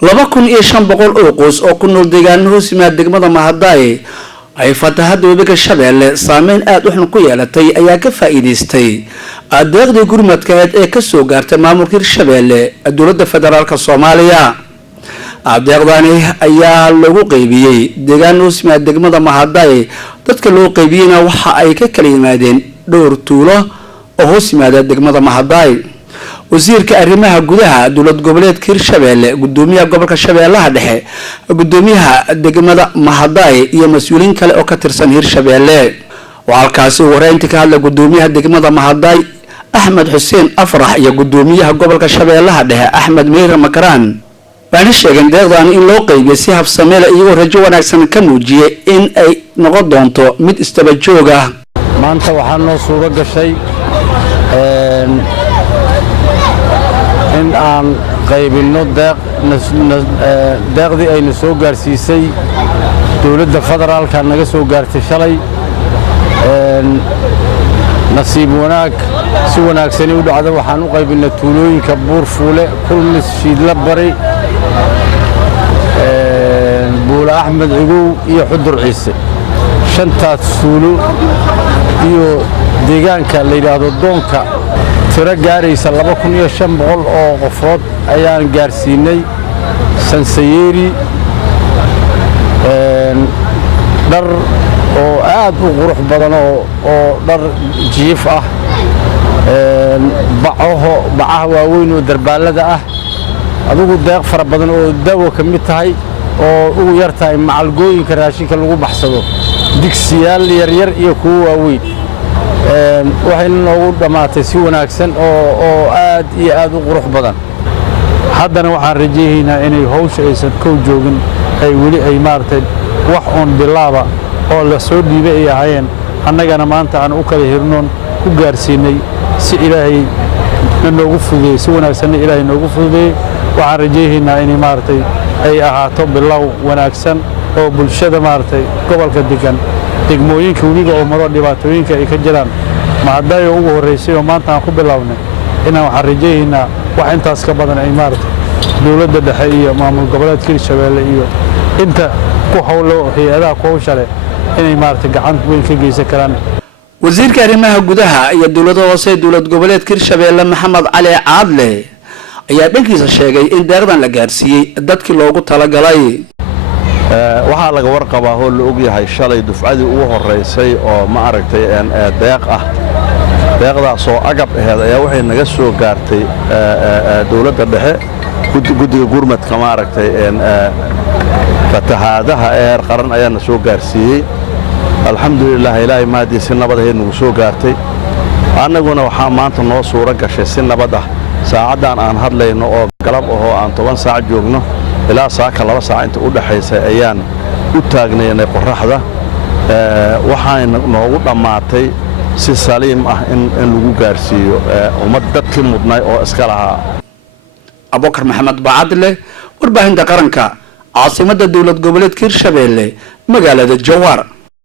2,500 oo qoys oo ku nool deegaan hoos yimaada degmada Mahadaay ay fatahaada webiga Shabeelle saameyn aad u xun ku yeelatay ayaa ka faa'iideystay adeegda gurmadkeed ee ka soo gaartay maamulka Shabeelle dowladda federaalka Soomaaliya. adeegdani ayaa lagu qaybiyay deegaan hoos yimaada degmada Mahadaay dadka loo qaybiyayna waxa ay ka kala yimaadeen dhowr tuulo oo hoos yimaada degmada Mahadaay. wasiirka arrimaha gudaha dowlad goboleedka Shabeelle gudoomiyaha gobolka Shabeellaha Dhexe gudoomiyaha degmada Mahadaay iyo mas'uuliin kale oo ka tirsan Hirshabeelle halkaasi wareynta ka hadla gudoomiyaha degmada Mahadaay Axmed Xuseen Afrax iyo gudoomiyaha gobolka Shabeellaha Dhexe Axmed Meir Makaraan baan sheegay deeqdan in loo qaybiyo si habsameel iyo rajo wanaagsan ka muujiyay in ay noqon doonto mid istaba joog ah. maanta waxaan noo suuga gashay in aan qaybino deeqdii ayna soo gaarsiisay dowladda federaalka naga soo gaartay shalay. nasiib wanaag si wanaagsan u dhacday waxaan u qaybinay tuulooyinka Buurfuule, Kulmis, Shiidla Bari, Buula Axmed Cigow iyo Xudur Ciise. shantaas tuulo iyo deegaanka la yiraahdo Doonka tira gaaraysa 2,500 oo qofood ayaan gaarsiinay. Sansayeeri dhar oo aad u qurux badan oo dhar jiif ah, bacaha waaweyn oo darbaalada ah, adigu deeq fara badan oo dawo ka mid tahay oo ugu yartahay macalgooyinka raashinka lagu baxsado, digsiyaal yaryar iyo kuwa waaweyn. waxayna noogu dhamaatay si wanaagsan oo aad iyo aad u qurux badan. haddana waxaan rajaynaynaa inay hawsha aysan kow joogin ay weli ay maartay wax oon bilaaba oo la soo dhiibay ay ahaayeen annagana maanta aan u kala hirnoon ku gaarsiinay si ilaahay noogu fududeeyay si wanaagsan ilaahay noogu fududeeyay. waxaan rajaynaynaa inay maartay ay ahaato bilow wanaagsan oo bulshada maartay gobolka degan degmooyinka weliba oo maro dhibaatooyinka ay ka jiraan Mahadaay ugu horeysay oo maanta aan ku bilownay inaan waxaan rajaynaynaa wax intaas ka badan ay maartay dowladda dhexe iyo maamul goboleedka Shabeelle iyo inta ku hawlo hay'adaha ku hawsha inay maartay gacan weyn ka geysan karaan. wasiirka arrimaha gudaha iyo dowladda hoose dowlad goboleedka Shabeelle Maxamed Cali Caadle ayaa dhankiisa sheegay in deeqdan la gaarsiiyay dadkii loogu talagalay. waxaa laga warqabaa oo la og yahay shalay dufcadii ugu horeysay oo ma aragtay deeq ah. deeqdaas oo agab ahayd ayaa waxay naga soo gaartay dowladda dhexe guddiga gurmadka ma aragtay fatahaadaha qaran ayaa na soo gaarsiiyay. alxamdulillaah ilaahay maadii si nabad ah nagu soo gaartay. annaguna waxaa maanta noo suura gashay si nabad ah saacadan aan hadlayno oo galab ahoo aan 10 saac joogno ilaa saaka 2 saac inta u dhaxaysay ayaan u taagnaynay qorraxda. waxaan noogu dhamaatay si saliim ah in lagu gaarsiiyo ummad dadkii mudnay oo iska lahaa. Abubakar Maxamed Baadle warbaahinta qaranka caasimadda dowlad goboleedka Shabeelle magaalada Jowhar.